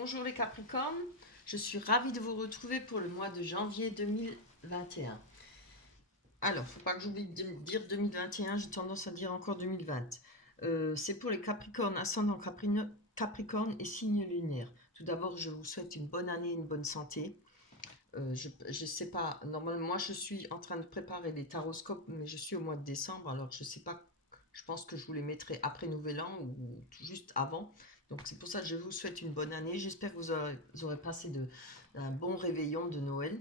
Bonjour les Capricornes, je suis ravie de vous retrouver pour le mois de janvier 2021. Alors, faut pas que j'oublie de dire 2021, j'ai tendance à dire encore 2020. C'est pour les Capricornes, ascendant Capricorne et signe lunaire. Tout d'abord, je vous souhaite une bonne année, une bonne santé. Je sais pas, normalement, moi je suis en train de préparer les taroscopes, mais je suis au mois de décembre, alors je sais pas, je pense que je vous les mettrai après Nouvel An ou tout juste avant. Donc c'est pour ça que je vous souhaite une bonne année. J'espère que vous aurez passé un bon réveillon de Noël.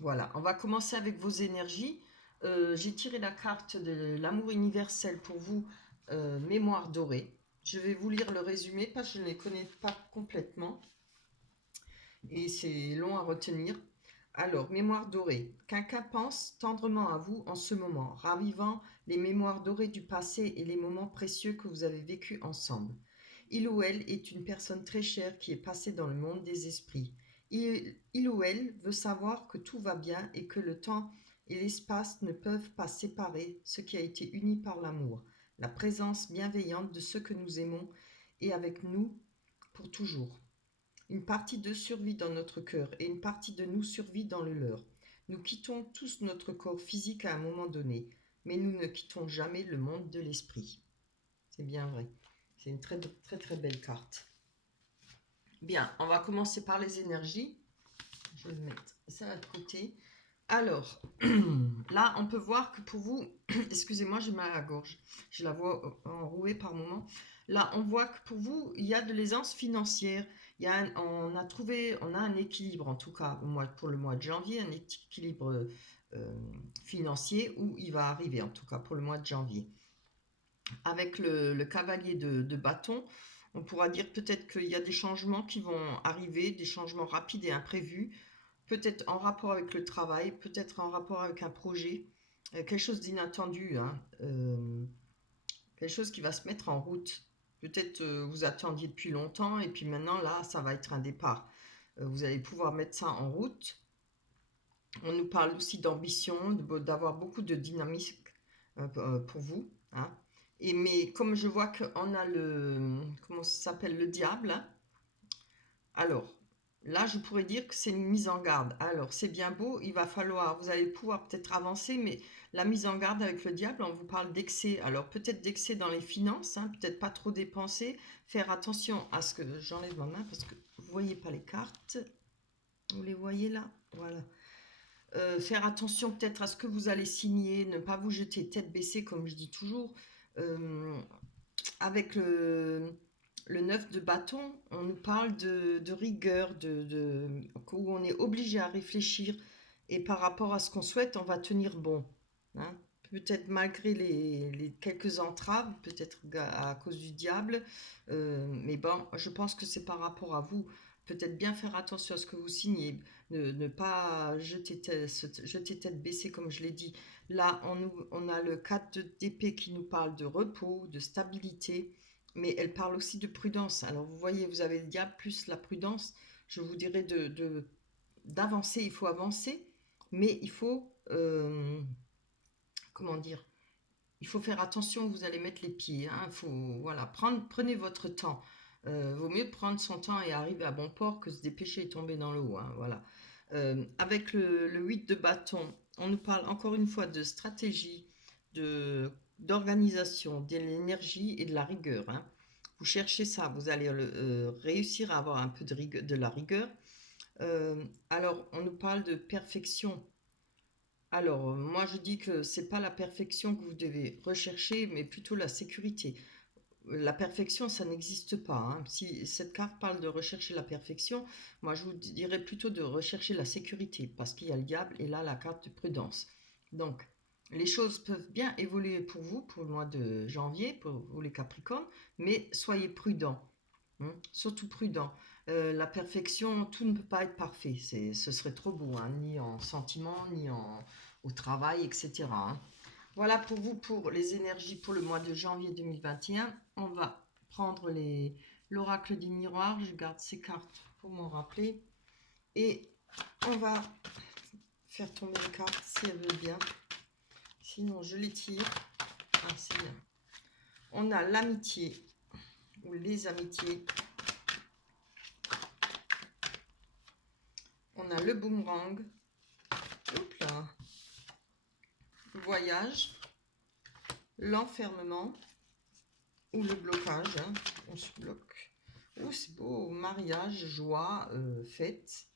Voilà, on va commencer avec vos énergies. J'ai tiré la carte de l'amour universel pour vous, mémoire dorée. Je vais vous lire le résumé parce que je ne les connais pas complètement et c'est long à retenir. Alors, mémoire dorée. Quelqu'un pense tendrement à vous en ce moment, ravivant les mémoires dorées du passé et les moments précieux que vous avez vécus ensemble. Il ou elle est une personne très chère qui est passée dans le monde des esprits. Il ou elle veut savoir que tout va bien et que le temps et l'espace ne peuvent pas séparer ce qui a été uni par l'amour, la présence bienveillante de ceux que nous aimons et avec nous pour toujours. Une partie d'eux survit dans notre cœur et une partie de nous survit dans le leur. Nous quittons tous notre corps physique à un moment donné, mais nous ne quittons jamais le monde de l'esprit. C'est bien vrai. C'est une très très très belle carte. Bien, on va commencer par les énergies. Je vais mettre ça de côté. Alors, là, on peut voir que pour vous, excusez-moi, j'ai mal à la gorge, je la vois enrouée par moment. Là, on voit que pour vous, il y a de l'aisance financière. On a un équilibre, en tout cas, pour le mois de janvier, un équilibre financier où il va arriver, en tout cas, pour le mois de janvier. Avec le cavalier de bâton, on pourra dire peut-être qu'il y a des changements qui vont arriver, des changements rapides et imprévus, peut-être en rapport avec le travail, peut-être en rapport avec un projet, quelque chose d'inattendu, hein, quelque chose qui va se mettre en route. Peut-être vous attendiez depuis longtemps et puis maintenant là, ça va être un départ. Vous allez pouvoir mettre ça en route. On nous parle aussi d'ambition, d'avoir beaucoup de dynamisme pour vous, hein. Mais comme je vois qu'on a comment ça s'appelle, le diable, hein. Alors, là, je pourrais dire que c'est une mise en garde. Alors, c'est bien beau, vous allez pouvoir peut-être avancer, mais la mise en garde avec le diable, on vous parle d'excès. Alors, peut-être d'excès dans les finances, hein, peut-être pas trop dépenser, faire attention à ce que j'enlève ma main parce que vous voyez pas les cartes. Vous les voyez là? Voilà. Faire attention peut-être à ce que vous allez signer, ne pas vous jeter tête baissée, comme je dis toujours. Euh, avec le 9 de bâton, on nous parle de rigueur, où on est obligé à réfléchir et par rapport à ce qu'on souhaite, on va tenir bon, hein. Peut-être malgré les quelques entraves, peut-être à cause du diable, mais bon, je pense que c'est par rapport à vous. Peut-être bien faire attention à ce que vous signez, ne pas jeter tête baissée comme je l'ai dit. Là, on a le 4 d'épée qui nous parle de repos, de stabilité, mais elle parle aussi de prudence. Alors, vous voyez, vous avez le diable plus la prudence. Je vous dirais d'avancer, il faut avancer, mais il faut, comment dire, il faut faire attention où vous allez mettre les pieds, hein. Voilà, prenez votre temps. Vaut mieux prendre son temps et arriver à bon port que se dépêcher et tomber dans l'eau, hein, voilà. Avec le 8 de bâton, on nous parle encore une fois de stratégie, d'organisation, de l'énergie et de la rigueur, hein. Vous cherchez ça, vous allez réussir à avoir un peu de la rigueur. Alors, on nous parle de perfection. Alors, moi je dis que c'est pas la perfection que vous devez rechercher, mais plutôt la sécurité. La perfection, ça n'existe pas, hein. Si cette carte parle de rechercher la perfection, moi je vous dirais plutôt de rechercher la sécurité, parce qu'il y a le diable et là la carte de prudence. Donc, les choses peuvent bien évoluer pour vous, pour le mois de janvier, pour vous les Capricornes, mais soyez prudents, hein, surtout prudent. La perfection, tout ne peut pas être parfait. Ce serait trop beau, hein, ni en sentiment, au travail, etc., hein. Voilà pour vous pour les énergies pour le mois de janvier 2021. On va prendre l'oracle du miroir. Je garde ces cartes pour m'en rappeler. Et on va faire tomber les cartes si elles veulent bien. Sinon, je les tire. Ah, c'est bien. On a l'amitié ou les amitiés. On a le boomerang. Hop là. Voyage. L'enfermement. Ou le blocage. Hein. On se bloque. Oh, c'est beau. Mariage, joie, fête.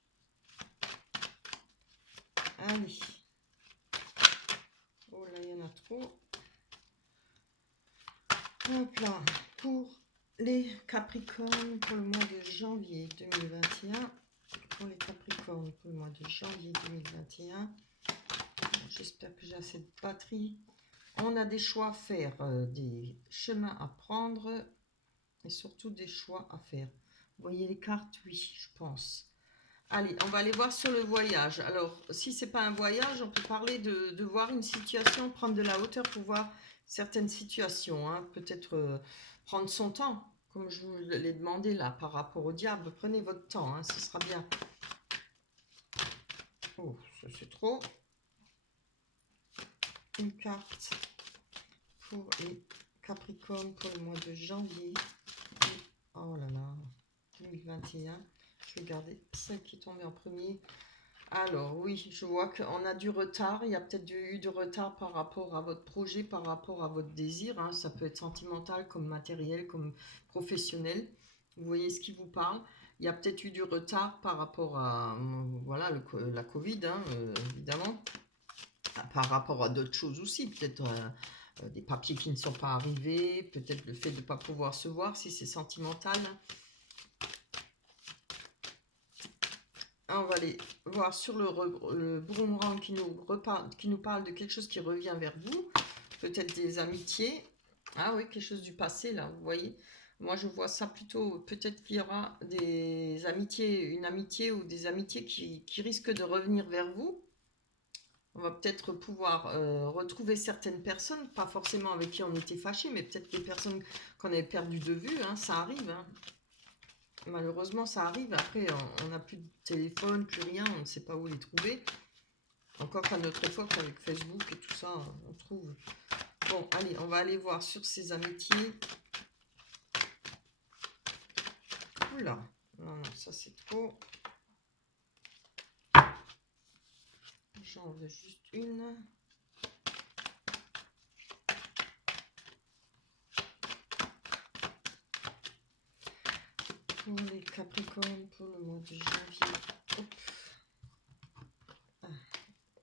Allez. Oh là, il y en a trop. Hop là. Pour les Capricornes, pour le mois de janvier 2021. Pour les Capricornes, pour le mois de janvier 2021. J'espère que j'ai assez de batterie. On a des choix à faire, des chemins à prendre et surtout des choix à faire. Vous voyez les cartes? Oui, je pense. Allez, on va aller voir sur le voyage. Alors, si c'est pas un voyage, on peut parler de voir une situation, prendre de la hauteur pour voir certaines situations. Hein. Peut-être prendre son temps, comme je vous l'ai demandé là, par rapport au diable. Prenez votre temps, hein, ce sera bien. Oh, ça c'est trop. Une carte pour les Capricornes pour le mois de janvier. Oh là là, 2021. Je vais garder celle qui est tombée en premier. Alors oui, je vois qu'on a du retard. Il y a peut-être eu du retard par rapport à votre projet, par rapport à votre désir. Hein. Ça peut être sentimental, comme matériel, comme professionnel. Vous voyez ce qui vous parle. Il y a peut-être eu du retard par rapport à voilà, la Covid, hein, évidemment. Par rapport à d'autres choses aussi, peut-être des papiers qui ne sont pas arrivés, peut-être le fait de ne pas pouvoir se voir si c'est sentimental. On va aller voir sur le boomerang qui nous parle de quelque chose qui revient vers vous, peut-être des amitiés. Ah oui, quelque chose du passé là, vous voyez. Moi je vois ça plutôt, peut-être qu'il y aura des amitiés, une amitié ou des amitiés qui risquent de revenir vers vous. On va peut-être pouvoir retrouver certaines personnes, pas forcément avec qui on était fâché, mais peut-être des personnes qu'on avait perdues de vue, hein, ça arrive. Hein. Malheureusement, ça arrive. Après, on n'a plus de téléphone, plus rien, on ne sait pas où les trouver. Encore qu'à notre époque, avec Facebook et tout ça, on trouve. Bon, allez, on va aller voir sur ces amitiés. Oula, non, non, ça c'est trop. J'en veux juste une. Pour les Capricornes, pour le mois de janvier. Hop. Ah.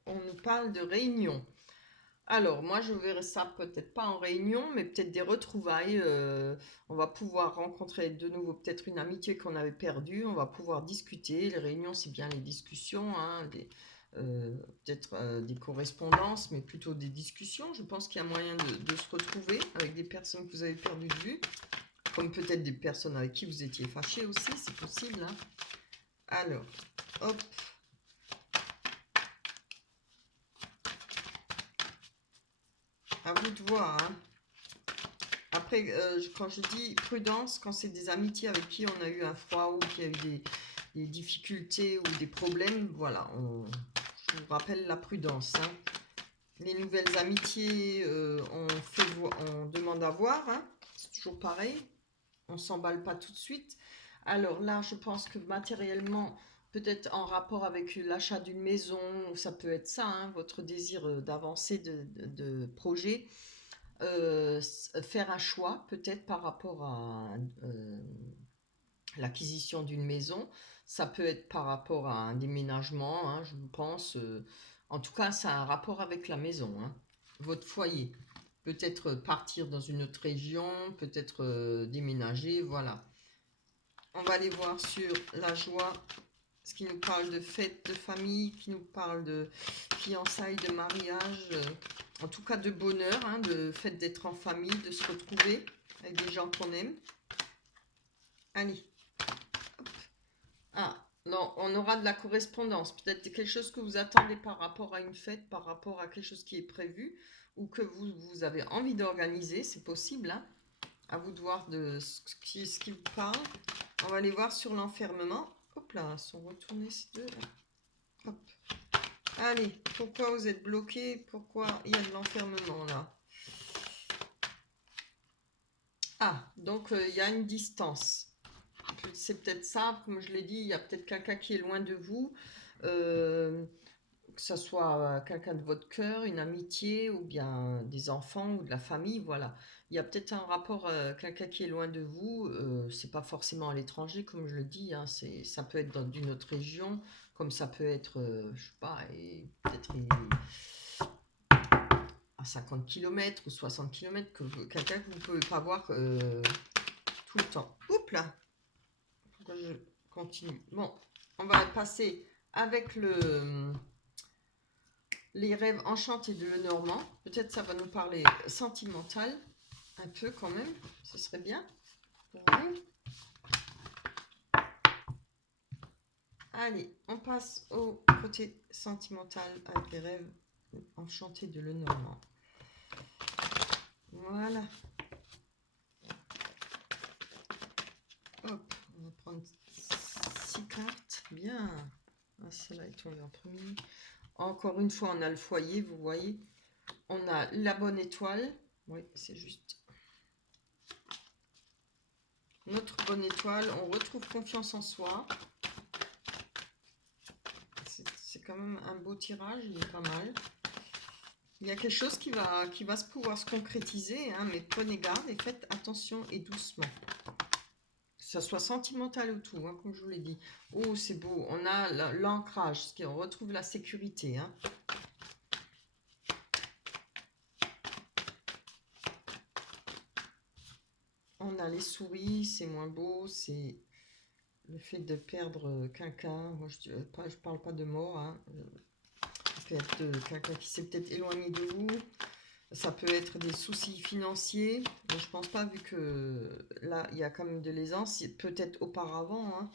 On nous parle de réunion. Alors, moi, je verrais ça peut-être pas en réunion, mais peut-être des retrouvailles. On va pouvoir rencontrer de nouveau peut-être une amitié qu'on avait perdue. On va pouvoir discuter. Les réunions, c'est bien les discussions, hein, peut-être des correspondances, mais plutôt des discussions. Je pense qu'il y a moyen de se retrouver avec des personnes que vous avez perdues de vue, comme peut-être des personnes avec qui vous étiez fâchés aussi, c'est possible. Hein. Alors, hop. À vous de voir. Hein. Après, quand je dis prudence, quand c'est des amitiés avec qui on a eu un froid ou qui a eu des difficultés ou des problèmes, voilà, je vous rappelle la prudence. Hein. Les nouvelles amitiés, on demande à voir, hein, c'est toujours pareil, on ne s'emballe pas tout de suite. Alors là, je pense que matériellement, peut-être en rapport avec l'achat d'une maison, ça peut être ça, hein, votre désir d'avancer de projet. Faire un choix peut-être par rapport à l'acquisition d'une maison. Ça peut être par rapport à un déménagement, hein, je pense. En tout cas, ça a un rapport avec la maison, hein, votre foyer. Peut-être partir dans une autre région, peut-être déménager, voilà. On va aller voir sur la joie, ce qui nous parle de fête de famille, qui nous parle de fiançailles, de mariage, en tout cas de bonheur, hein, de fait d'être en famille, de se retrouver avec des gens qu'on aime. Allez. Hop. Ah, non, on aura de la correspondance. Peut-être quelque chose que vous attendez par rapport à une fête, par rapport à quelque chose qui est prévu, ou que vous avez envie d'organiser, c'est possible. Hein. À vous de voir de ce qui vous parle. On va aller voir sur l'enfermement. Hop là, ils sont retournés ces deux là. Hop. Allez, pourquoi vous êtes bloqué? Pourquoi il y a de l'enfermement là? Ah, donc il y a une distance. C'est peut-être ça, comme je l'ai dit, il y a peut-être quelqu'un qui est loin de vous. Que ça soit quelqu'un de votre cœur, une amitié, ou bien des enfants ou de la famille, voilà. Il y a peut-être un rapport, quelqu'un qui est loin de vous, c'est pas forcément à l'étranger, comme je le dis, hein, ça peut être dans d'une autre région, comme ça peut être, je sais pas, et peut-être à 50 km ou 60 km, quelqu'un que vous pouvez pas voir tout le temps. Oups là! Pourquoi je continue? Bon, on va passer avec les rêves enchantés de Lenormand. Peut-être ça va nous parler sentimental, un peu quand même. Ce serait bien pour vous. Allez, on passe au côté sentimental avec les rêves enchantés de Lenormand. Voilà. Hop, on va prendre 6 cartes. Bien. Ah, celle-là est tombée en premier. Encore une fois, on a le foyer, vous voyez. On a la bonne étoile. Oui, c'est juste. Notre bonne étoile. On retrouve confiance en soi. C'est quand même un beau tirage, il est pas mal. Il y a quelque chose qui va pouvoir se concrétiser, hein, mais prenez garde et faites attention et doucement. Que ça soit sentimental ou tout, hein, comme je vous l'ai dit. Oh, c'est beau. On a l'ancrage, ce qui on retrouve la sécurité. Hein. On a les souris, c'est moins beau, c'est le fait de perdre quelqu'un. Moi, je parle pas de mort. Hein. Ça peut être quelqu'un qui s'est peut-être éloigné de vous. Ça peut être des soucis financiers. Bon, je pense pas, vu que là, il y a quand même de l'aisance. Peut-être auparavant. Hein.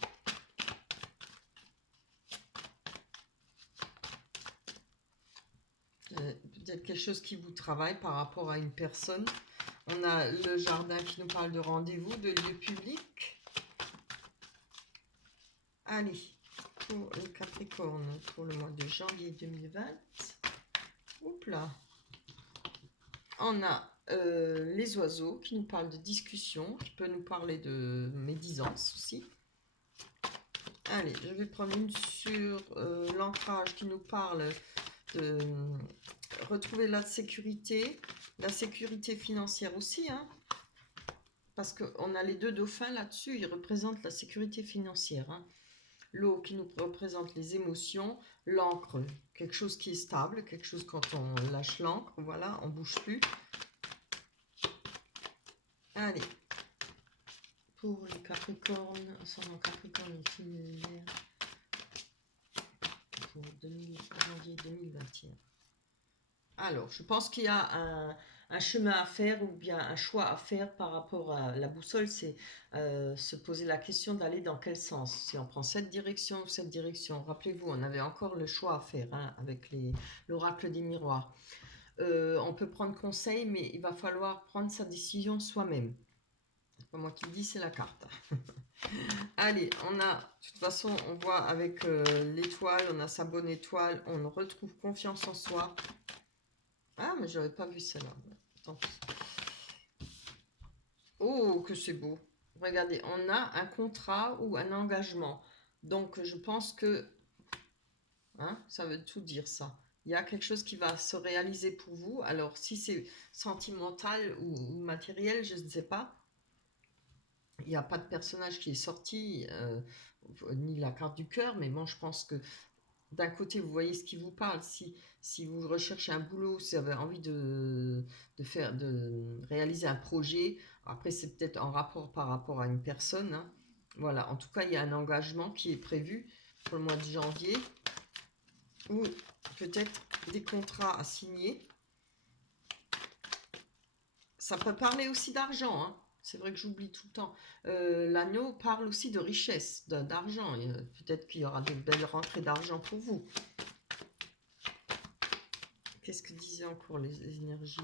Peut-être quelque chose qui vous travaille par rapport à une personne. On a le jardin qui nous parle de rendez-vous, de lieu public. Allez, pour le Capricorne, pour le mois de janvier 2020. Oups là. On a les oiseaux qui nous parlent de discussion, qui peut nous parler de médisance aussi. Allez, je vais prendre une sur l'ancrage qui nous parle de retrouver la sécurité financière aussi, hein, parce qu'on a les deux dauphins là-dessus, ils représentent la sécurité financière. Hein. L'eau qui nous représente les émotions, l'encre, quelque chose qui est stable, quelque chose quand on lâche l'encre, voilà, on ne bouge plus. Allez, pour les Capricornes, ascendant Capricorne et similaire pour janvier 2021. Alors, je pense qu'il y a un chemin à faire ou bien un choix à faire par rapport à la boussole, c'est se poser la question d'aller dans quel sens. Si on prend cette direction ou cette direction, rappelez-vous, on avait encore le choix à faire hein, avec l'oracle des miroirs. On peut prendre conseil, mais il va falloir prendre sa décision soi-même. C'est pas moi qui le dis, c'est la carte. Allez, on a, de toute façon, on voit avec l'étoile, on a sa bonne étoile, on retrouve confiance en soi. Ah, mais j'avais pas vu celle-là. Tant pis. Oh, que c'est beau. Regardez, on a un contrat ou un engagement. Donc, je pense que hein, ça veut tout dire ça. Il y a quelque chose qui va se réaliser pour vous. Alors, si c'est sentimental ou matériel, je ne sais pas. Il n'y a pas de personnage qui est sorti, ni la carte du cœur, mais bon, je pense que d'un côté, vous voyez ce qui vous parle. Si vous recherchez un boulot, si vous avez envie de réaliser un projet, après, c'est peut-être en rapport par rapport à une personne. Hein. Voilà, en tout cas, il y a un engagement qui est prévu pour le mois de janvier, ou peut-être des contrats à signer. Ça peut parler aussi d'argent, hein. C'est vrai que j'oublie tout le temps. L'anneau parle aussi de richesse, d'argent. Peut-être qu'il y aura de belles rentrées d'argent pour vous. Qu'est-ce que disaient encore les énergies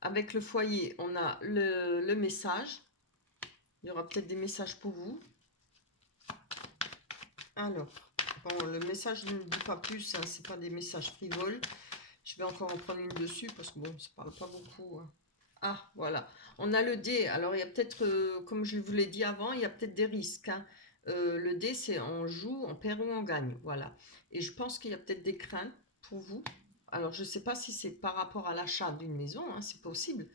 Avec le foyer, on a le message. Il y aura peut-être des messages pour vous. Alors, bon, le message ne dit pas plus, hein, c'est pas des messages frivoles. Je vais encore en prendre une dessus parce que bon, ça parle pas beaucoup. Hein. Ah, voilà. On a le dé. Alors, il y a peut-être, comme je vous l'ai dit avant, il y a peut-être des risques, hein. Le dé, c'est on joue, on perd ou on gagne. Voilà. Et je pense qu'il y a peut-être des craintes pour vous. Alors, je ne sais pas si c'est par rapport à l'achat d'une maison, hein, c'est possible.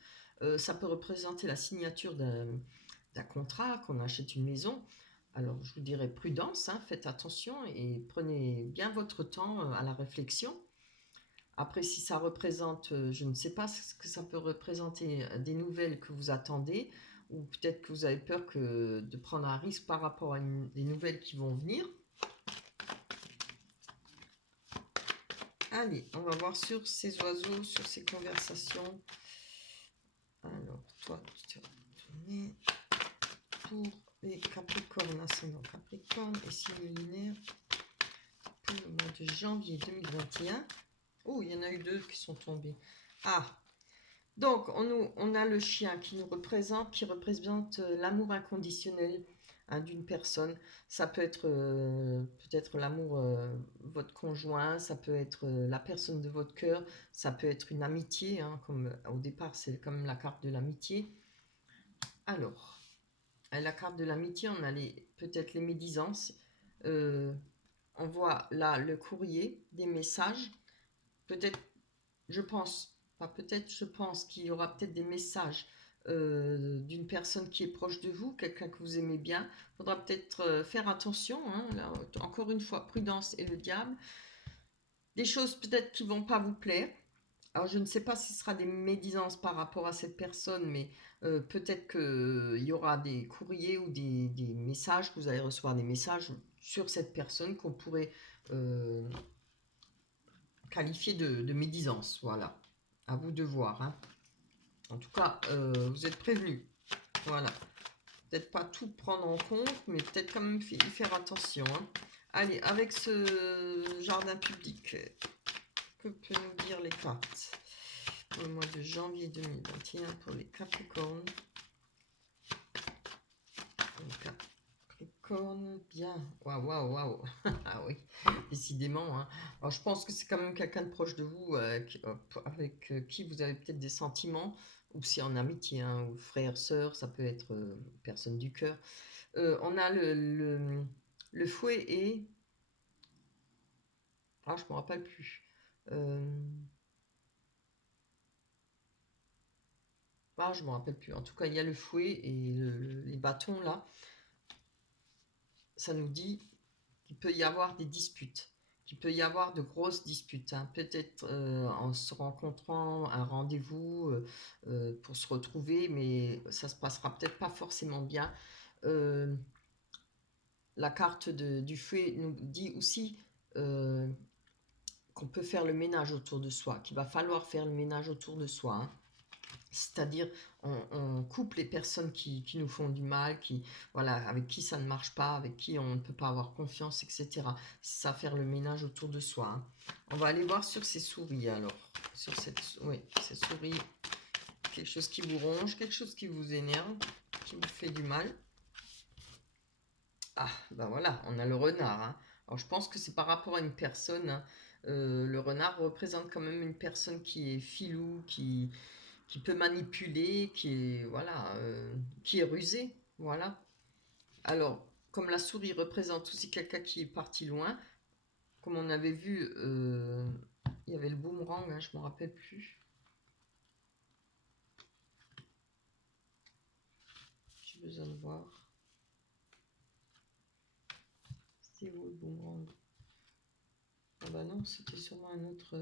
Ça peut représenter la signature d'un contrat, qu'on achète une maison. Alors, je vous dirais prudence, hein, faites attention et prenez bien votre temps à la réflexion. Après, si ça représente, je ne sais pas ce que ça peut représenter, des nouvelles que vous attendez, ou peut-être que vous avez peur de prendre un risque par rapport à des nouvelles qui vont venir. Allez, on va voir sur ces oiseaux, sur ces conversations. Alors, toi, tu t'es retourné pour les Capricornes, ascendant Capricorne, et signe lunaire pour le mois de janvier 2021. Oh, il y en a eu deux qui sont tombés. Ah, donc, on a le chien qui représente l'amour inconditionnel, hein, d'une personne. Ça peut être peut-être l'amour votre conjoint, ça peut être la personne de votre cœur, ça peut être une amitié, hein, comme au départ c'est comme la carte de l'amitié. Alors, à la carte de l'amitié, on a peut-être les médisances. Euh, on voit là le courrier, des messages. Peut-être je pense, pas peut-être, je pense qu'il y aura peut-être des messages d'une personne qui est proche de vous, quelqu'un que vous aimez bien. Il faudra peut-être faire attention, hein, là, encore une fois, prudence et le diable. Des choses peut-être qui vont pas vous plaire. Alors je ne sais pas si ce sera des médisances par rapport à cette personne, mais peut-être qu'il y aura des courriers ou des messages, que vous allez recevoir des messages sur cette personne qu'on pourrait euh, qualifier de médisance. Voilà, à vous de voir, hein. En tout cas, vous êtes prévenus. Voilà. Peut-être pas tout prendre en compte, mais peut-être quand même y faire attention, hein. Allez, avec ce jardin public, que peut nous dire les cartes pour le mois de janvier 2021 pour les Capricornes? Les Capricornes, bien. Waouh, waouh, waouh. Ah oui, décidément, hein. Alors, je pense que c'est quand même quelqu'un de proche de vous, avec qui vous avez peut-être des sentiments, ou si en amitié, hein, ou frère, sœur, ça peut être personne du cœur. On a le fouet et... Ah, je ne me rappelle plus. Euh, Ah, je ne me rappelle plus. En tout cas, il y a le fouet et les bâtons là. Ça nous dit qu'il peut y avoir des disputes, qu'il peut y avoir de grosses disputes, hein. Peut-être en se rencontrant, un rendez-vous pour se retrouver, mais ça se passera peut-être pas forcément bien. Euh, la carte du fouet nous dit aussi qu'on peut faire le ménage autour de soi, qu'il va falloir faire le ménage autour de soi, hein. C'est-à-dire, on coupe les personnes qui nous font du mal, voilà, avec qui ça ne marche pas, avec qui on ne peut pas avoir confiance, etc. C'est ça, faire le ménage autour de soi, hein. On va aller voir sur ces souris, alors. Sur oui, ces souris, quelque chose qui vous ronge, quelque chose qui vous énerve, qui vous fait du mal. Ah, ben voilà, on a le renard, hein. Alors, je pense que c'est par rapport à une personne, hein. Le renard représente quand même une personne qui est filou, qui peut manipuler, qui est, voilà, qui est rusé, voilà. Alors, comme la souris représente aussi quelqu'un qui est parti loin, comme on avait vu, il y avait le boomerang, hein, je ne me rappelle plus. J'ai besoin de voir. C'était où le boomerang? Ah bah non, c'était sûrement un autre...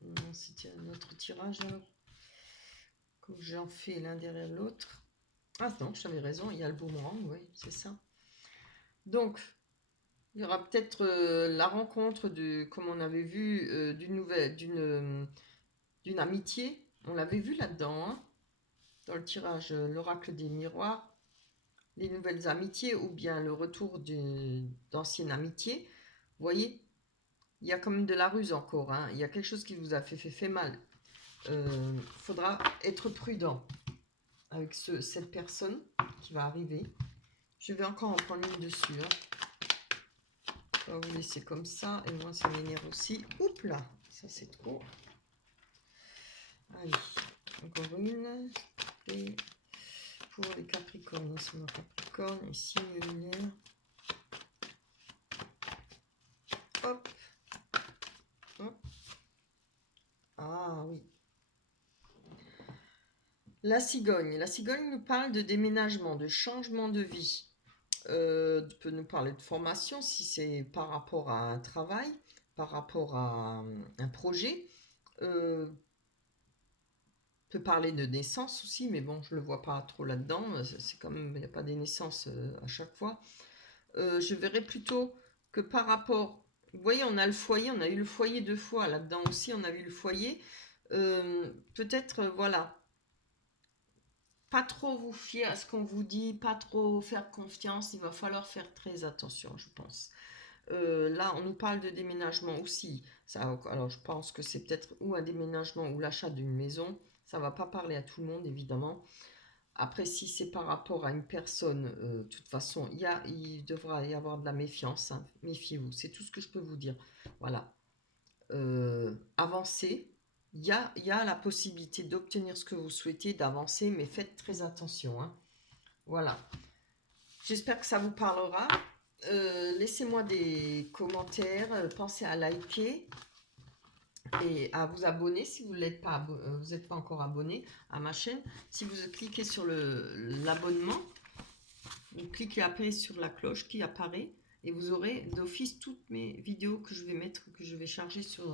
Non, c'était un autre tirage alors. Comme j'en fais l'un derrière l'autre. Ah non, j'avais raison, il y a le boomerang, oui, c'est ça. Donc, il y aura peut-être la rencontre comme on avait vu, d'une amitié. On l'avait vu là-dedans, hein, dans le tirage, l'oracle des miroirs, les nouvelles amitiés ou bien le retour d'anciennes amitiés. Vous voyez, il y a quand même de la ruse encore, hein. Il y a quelque chose qui vous a fait mal. Il faudra être prudent avec cette personne qui va arriver. Je vais encore en prendre une dessus, hein. On va vous laisser comme ça, et moi ça m'énerve aussi. Oups là, ça c'est trop. Allez, encore une. Et pour les Capricornes, laissez-moi Capricorne et signe lunaire. Hop. Hop. Ah oui. La cigogne. La cigogne nous parle de déménagement, de changement de vie. Peut nous parler de formation si c'est par rapport à un travail, par rapport à un projet. Peut parler de naissance aussi, mais bon, je ne le vois pas trop là-dedans. C'est quand même, il n'y a pas des naissances à chaque fois. Je verrais plutôt que par rapport, vous voyez, on a le foyer, on a eu le foyer 2 fois, là-dedans aussi, on a eu le foyer. Peut-être, voilà, pas trop vous fier à ce qu'on vous dit, pas trop faire confiance, il va falloir faire très attention, je pense. Là, on nous parle de déménagement aussi. Ça, alors, je pense que c'est peut-être ou un déménagement ou l'achat d'une maison. Ça va pas parler à tout le monde, évidemment. Après, si c'est par rapport à une personne, de toute façon, il devra y avoir de la méfiance, hein. Méfiez-vous, c'est tout ce que je peux vous dire. Voilà. Avancez. Il y a la possibilité d'obtenir ce que vous souhaitez, d'avancer, mais faites très attention, hein. Voilà. J'espère que ça vous parlera. Laissez-moi des commentaires, pensez à liker et à vous abonner si vous n'êtes pas, vous êtes pas encore abonné à ma chaîne. Si vous cliquez sur l'abonnement, vous cliquez après sur la cloche qui apparaît et vous aurez d'office toutes mes vidéos que je vais mettre, que je vais charger sur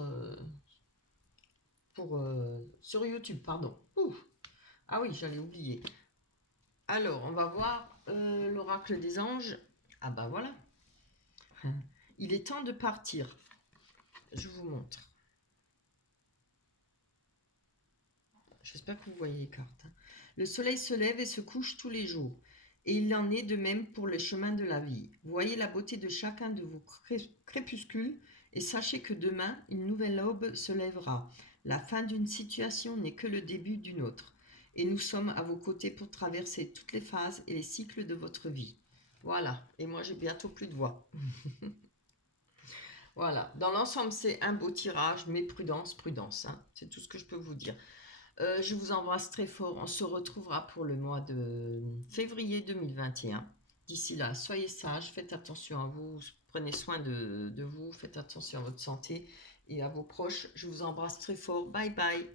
YouTube. Pardon. Ouh. Ah oui, j'allais oublier. Alors, on va voir l'oracle des anges. Ah bah voilà. Il est temps de partir. Je vous montre. J'espère que vous voyez les cartes. Le soleil se lève et se couche tous les jours. Et il en est de même pour les chemins de la vie. Voyez la beauté de chacun de vos crépuscules et sachez que demain, une nouvelle aube se lèvera. La fin d'une situation n'est que le début d'une autre. Et nous sommes à vos côtés pour traverser toutes les phases et les cycles de votre vie. Voilà. Et moi, j'ai bientôt plus de voix. Voilà. Dans l'ensemble, c'est un beau tirage, mais prudence, prudence, hein. C'est tout ce que je peux vous dire. Je vous embrasse très fort. On se retrouvera pour le mois de février 2021. D'ici là, soyez sages, faites attention à vous, prenez soin de vous, faites attention à votre santé et à vos proches. Je vous embrasse très fort. Bye bye.